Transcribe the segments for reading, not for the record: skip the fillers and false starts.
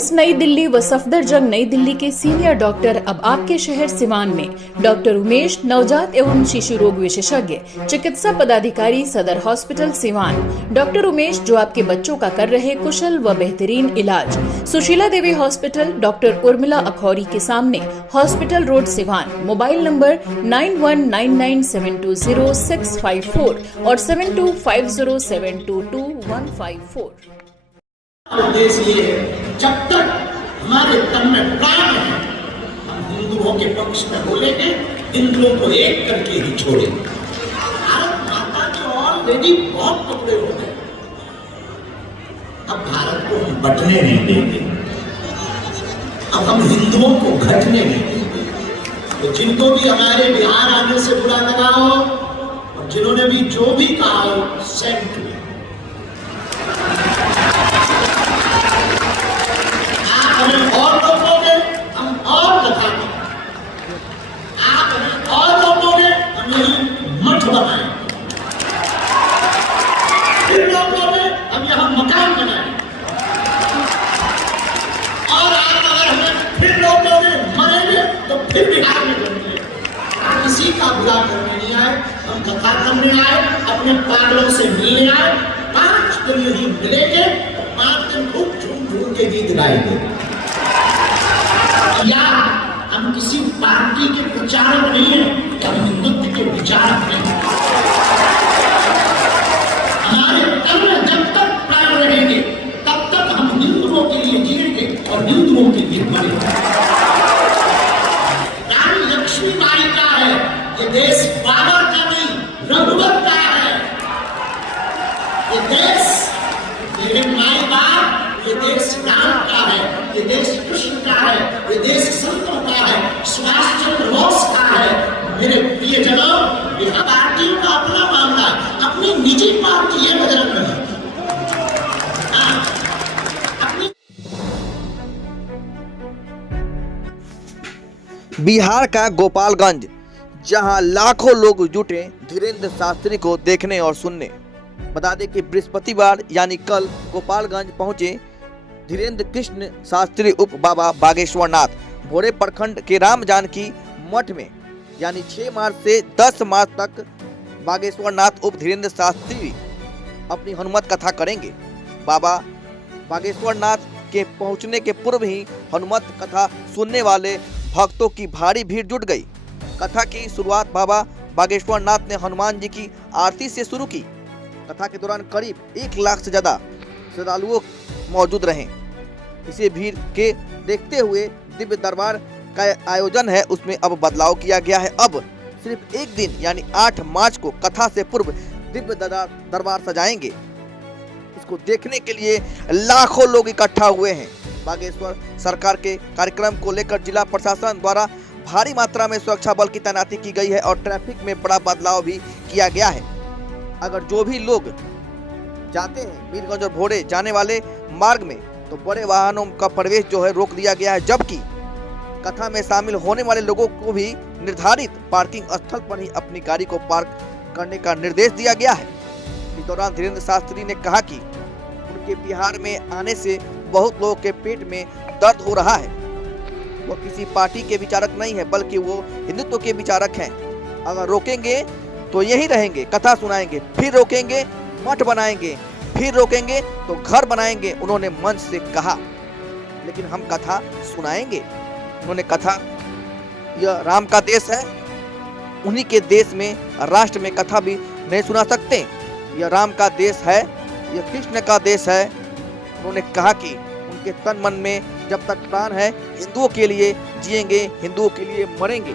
AIIMS नई दिल्ली व सफदरजंग नई दिल्ली के सीनियर डॉक्टर अब आपके शहर सिवान में। डॉक्टर उमेश, नवजात एवं शिशु रोग विशेषज्ञ, चिकित्सा पदाधिकारी, सदर हॉस्पिटल सिवान। डॉक्टर उमेश जो आपके बच्चों का कर रहे कुशल व बेहतरीन इलाज। सुशीला देवी हॉस्पिटल, डॉक्टर उर्मिला अखौरी के सामने, hospital road Siwan. Mobile number 9199720654 और 7250722154। देश ये है, जब तक हमारे तन में प्राण है हम हिंदुओं के पक्ष में बोलेंगे, हिंदुओं को एक करके ही छोड़ेंगे। भारत माता के ऑलरेडी बहुत टुकड़े हो गए, अब भारत को हम बंटने नहीं देंगे, अब हम हिंदुओं को घटने नहीं देंगे। तो जिनको भी हमारे बिहार आने से बुरा लगा हो और जिन्होंने भी जो भी कहा हो, सेंड टू हमें और रोकोगे हम और बताएंगे, आप हमें और रोकोगे हम यही मठ बनाएंगे, फिर रोकोगे हम यहाँ मकान बनाएंगे, और आप अगर हमें फिर रोकोगे मरेंगे तो फिर बिहार में बनेंगे। किसी का बुरा करने नहीं आए, हम कथा करने आए, अपने पागलों से मिलने आए। 5 दिन यही मिलेंगे, 5 दिन खूब झूम झूम के गीत गाएंगे। या हम किसी पार्टी के प्रचारक नहीं है, हम हिंदुत्व के विचारक हैं। हमारे तन में जब तक प्राण रहेंगे तब तक हम हिंदुओं के लिए जिएंगे और हिंदुओं के लिए मरेंगे। रानी लक्ष्मीबाई का है ये देश, बाबर का नहीं, रघुवर का है ये देश। मेरे माई बाप, ये देश राम का है, ये देश कृष्ण का है, ये देश संतों का है, सुभाष चंद्र बोस का है। मेरे प्रिय जनों, यह पार्टियों का अपना मामला, अपनी निजी पार्टी है बजरंग दल। बिहार का गोपालगंज, जहां लाखों लोग जुटे धीरेन्द्र शास्त्री को देखने और सुनने। बता दें कि बृहस्पतिवार यानी कल गोपालगंज पहुंचे धीरेन्द्र कृष्ण शास्त्री उप बाबा बागेश्वरनाथ भोरे प्रखंड के राम जानकी मठ में, यानी 6 मार्च से 10 मार्च तक बागेश्वरनाथ उप धीरेन्द्र शास्त्री अपनी हनुमत कथा करेंगे। बाबा बागेश्वरनाथ के पहुंचने के पूर्व ही हनुमत कथा सुनने वाले भक्तों की भारी भीड़ जुट गई। कथा की शुरुआत बाबा बागेश्वरनाथ ने हनुमान जी की आरती से शुरू की। कथा के दौरान करीब 1 लाख से ज्यादा श्रद्धालुओं मौजूद रहे। इसे भीड़ के देखते हुए दिव्य दरबार का आयोजन है उसमें अब बदलाव किया गया है। अब सिर्फ एक दिन यानी 8 मार्च को कथा से पूर्व दिव्य दरबार सजाएंगे। इसको देखने के लिए लाखों लोग इकट्ठा हुए हैं। बागेश्वर सरकार के कार्यक्रम को लेकर जिला प्रशासन द्वारा भारी मात्रा में सुरक्षा बल की तैनाती की गई है और ट्रैफिक में बड़ा बदलाव भी किया गया है। अगर जो भी लोग जाते हैं मीरगंज और भोरे जाने वाले मार्ग में तो बड़े वाहनों का प्रवेश जो है रोक दिया गया है, जबकि कथा में शामिल होने वाले लोगों को भी निर्धारित पार्किंग स्थल पर ही अपनी गाड़ी को पार्क करने का निर्देश दिया गया है। इस दौरान धीरेन्द्र शास्त्री ने कहा कि उनके बिहार में आने से बहुत लोगों के पेट में दर्द हो रहा है। वो किसी पार्टी के विचारक नहीं है, बल्कि वो हिंदुत्व के विचारक हैं। अगर रोकेंगे तो यही रहेंगे, कथा सुनाएंगे, फिर रोकेंगे मठ बनाएंगे, फिर रोकेंगे तो घर बनाएंगे, उन्होंने मंच से कहा। लेकिन हम कथा सुनाएंगे। उन्होंने कथा, यह राम का देश है, उन्हीं के देश में राष्ट्र में कथा भी नहीं सुना सकते। यह राम का देश है, यह कृष्ण का देश है। उन्होंने कहा कि उनके तन मन में जब तक प्राण है हिंदुओं के लिए जिएंगे, हिंदुओं के लिए मरेंगे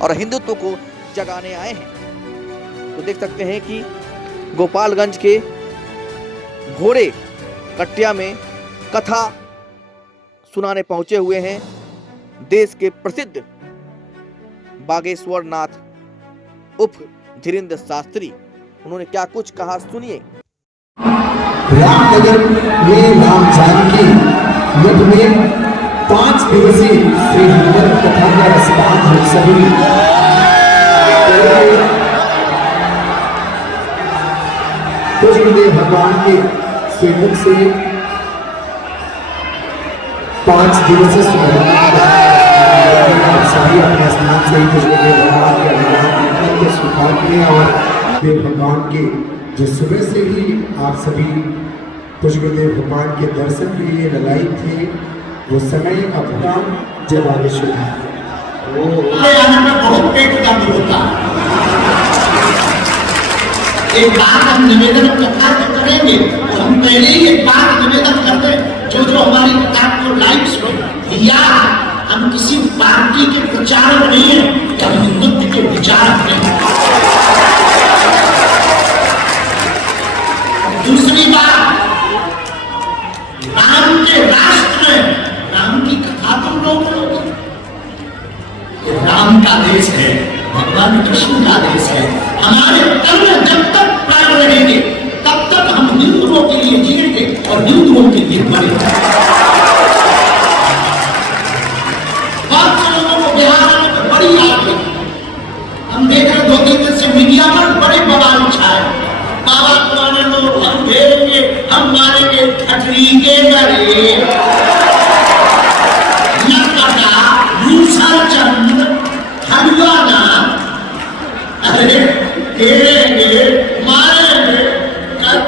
और हिंदुत्व को जगाने आए हैं। तो देख सकते हैं कि गोपालगंज के भोरे कट्टिया में कथा सुनाने पहुंचे हुए हैं देश के प्रसिद्ध बागेश्वरनाथ उप धीरेन्द्र शास्त्री। उन्होंने क्या कुछ कहा सुनिए। रामनगर में राम जानकी मठ में 5 दिवसीय श्री हनुमान कथा का स्थान हम सभी कृष्णदेव भगवान के श्रीमुख से 5 दिवसीय आप सभी अपने स्नान से ही पुष्पदेव भगवान के अनुग्रह के स्वीकार किए और देव भगवान के जो सुबह से ही आप सभी पुष्पदेव भगवान के दर्शन के लिए ललायित थे, वो समय अब जब आगे शुरू है। आने में बहुत पेट दर्द होता है। एक बार हम निवेदन कथा तो करेंगे, तो हम पहले ही एक बार निवेदन कर दें, जो हमारी किताब को लाइव सुने या हम किसी पार्टी के प्रचारक नहीं है कि हम हिंदुत्व के विचारक हैं। दूसरी बात, राम के राष्ट्र में राम की कथा तुम लोग लोगे, राम का देश है, भगवान कृष्ण का देश है। हमारे तन में जब तक प्राण रहेंगे तब तक हम हिंदुओं के लिए जिएंगे और हिंदुओं के लिए मरेंगे। बहुत से लोगों को बिहार में बड़ी याद है, हम देख रहे 2-3 दिन से मीडिया पर बड़े बवाल छाए, बाबा को आने लो, हम घेरेंगे, हम मारेंगे, खटरी के डरे चंद हरियाणा, अरे घेरेंगे, मारेंगे,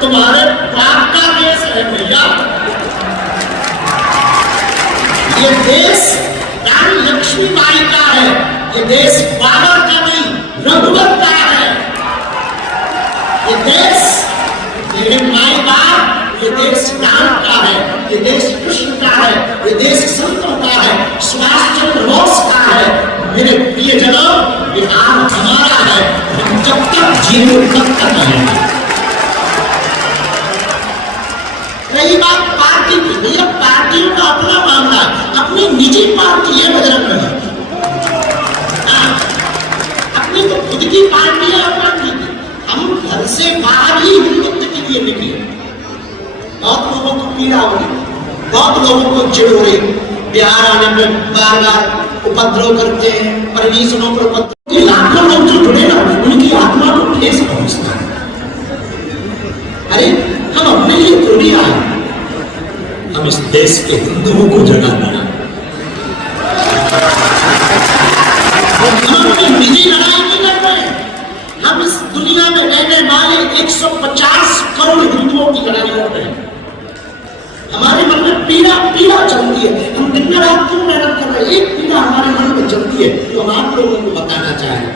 तुम्हारे बाप का देश है भैया ये देश। रानी लक्ष्मीबाई का है ये देश, बाबर का नहीं, रघुवर का है ये देश। मेरे माई बाप, ये देश राम का है, ये देश कृष्ण का है, ये देश संतों का है, सुभाष चंद्र बोस का है। मेरे प्रिय जनों, बिहार हमारा है, हम जब तक जीवे तब तक रहेंगे। रही बात पार्टी की, भैया पार्टियों का अपना मामला, अपनी निजी पार्टी है बजरंग दल, अपनी तो खुद की पार्टी है, अपनी हम घर से बाहर ही हिंदुत्व के लिए निकले। बहुत लोगों को पीड़ा हो रही, बहुत लोगों को चिड़ हो रही, बिहार आने में बार बार उपद्रव करते हैं, परिजनों पर उपद्रव। लाखों लोग जो जुड़े ना, उनकी आत्मा को ठेस पहुंचता है। अरे हम अपने लिए थोड़ी आए, हम इस देश के हिंदुओं को जगाना है। हम अपनी निजी लड़ाई नहीं लड़ रहे, हम इस दुनिया में रहने वाले 150 करोड़ हिंदुओं की लड़ाई लड़ रहे हैं। हमारे मन में पीड़ा चलती है, हम दिन रात क्यों मेहनत कर रहे हैं, एक पीड़ा हमारे मन में चलती है, तो हम आप लोगों को बताना चाहें।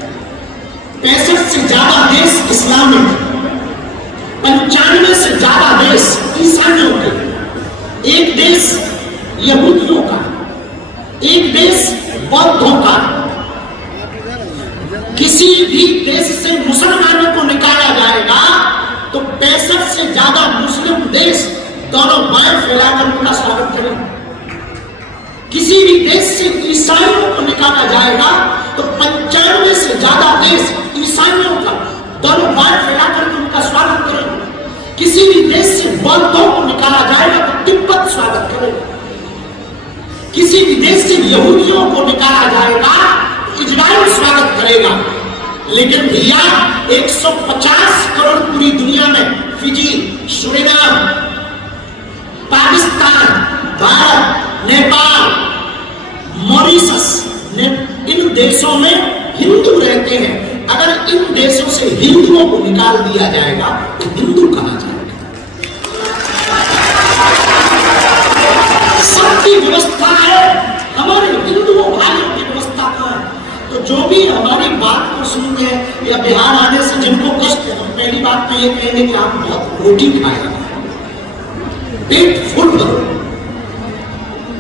65 से ज्यादा देश इस्लामिक, 95 से ज्यादा देश ईसाइयों के, एक देश यहूदियों का, एक देश बौद्धों का। किसी भी देश से मुसलमानों को निकाला जाएगा तो 65 से ज्यादा मुस्लिम देश दोनों बाएं फैलाकर उनका स्वागत करें। किसी भी देश से ईसाइयों को निकाला जाएगा तो 95 से ज्यादा देश ईसाइयों का दोनों बाएं फैलाकर उनका स्वागत करें। किसी भी देश से बौद्धों को निकाला जाएगा तो तिब्बत स्वागत करेगा। किसी भी देश से यहूदियों को निकाला जाएगा तो इजराइल स्वागत करेगा। लेकिन भैया 150 करोड़ पूरी दुनिया में, Fiji, Suriname, Pakistan, Bharat, Nepal, Mauritius, इन देशों में हिंदू रहते हैं। अगर इन देशों से हिंदुओं को निकाल दिया जाएगा तो हिंदू कहा जाएगा। सबकी व्यवस्था है, हमारे हिंदुओं भाइयों की व्यवस्था कहाँ है? तो जो भी हमारी बात को सुनते हैं या बिहार आने से जिनको कष्ट है, हम पहली बात तो ये कहेंगे कि आप बहुत रोटी खाएगा, पेट फुल करो।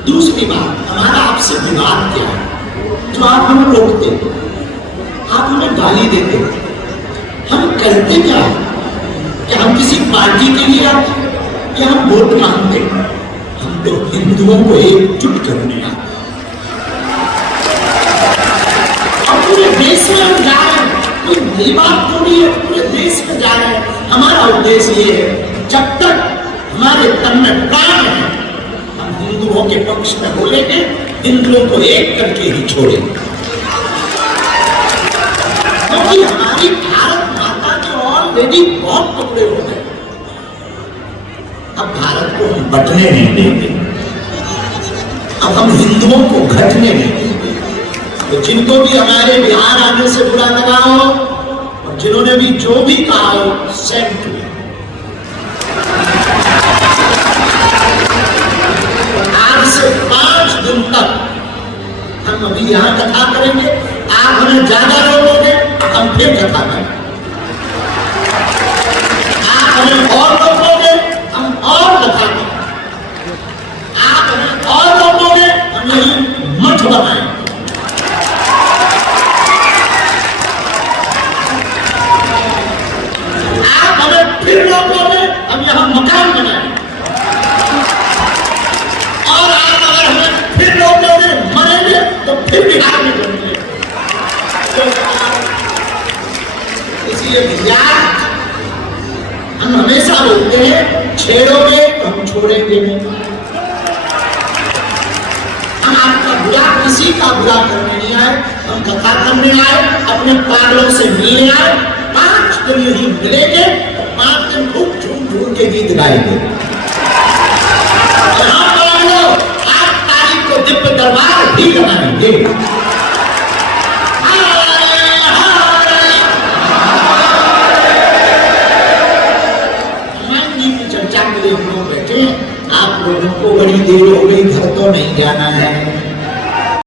दूसरी बात, हमारा आपसे विवाद क्या है? जो आप हमें रोकते, आप हमें गाली देते, हम करते क्या है? कि हम किसी पार्टी के लिए आते या हम वोट मांगते? हम तो हिंदुओं को एकजुट करने आते। और पूरे देश में हम जा रहे हैं, कोई नई बात थोड़ी है, पूरे देश में जा रहे हैं। हमारा उद्देश्य ये है, जब तक हमारे तन में प्राण है, हम हिंदुओं के पक्ष में बोलेंगे, हिंदुओं को एक करके ही छोड़ेंगे। क्योंकि हमारी भारत माता के ऑलरेडी बहुत टुकड़े हो गए, अब भारत को हम बटने नहीं देंगे। अब हम हिंदुओं को घटने नहीं, तो जिनको भी हमारे बिहार आने से बुरा लगा हो और जिन्होंने भी जो भी कहा हो, सेंट आज से 5 दिन तक हम अभी यहां कथा करेंगे। आप हमें ज्यादा रोकोगे, हम फिर कथा करेंगे। आप हमें और रोकोगे, हम और कथा करेंगे। आप हमें और रोकोगे, हम यही मठ बनाएंगे। आप हमें फिर रोकोगे, हम यहां मकान बनाएंगे। और आप अगर हमें फिर रोकोगे, मरेंगे, तो फिर बिहार में जाएंगे। इसलिए यार हम हमेशा बोलते हैं, छेड़ोगे तो हम छोड़ेंगे नहीं। हम आपका बुरा, किसी का बुरा करने नहीं आए, हम कथा करने आए, अपने पागलों से मिलने आए। 5 दिन यही मिलेंगे, 5 दिन खूब झूम झूम के गीत गाएंगे। हाँ पागलों, 8 तारीख को दिव्य दरबार भी बनाएंगे। चर्चा के लिए हम लोग बैठे हैं। आप लोगों को बड़ी देर हो गई, घर तो नहीं जाना है।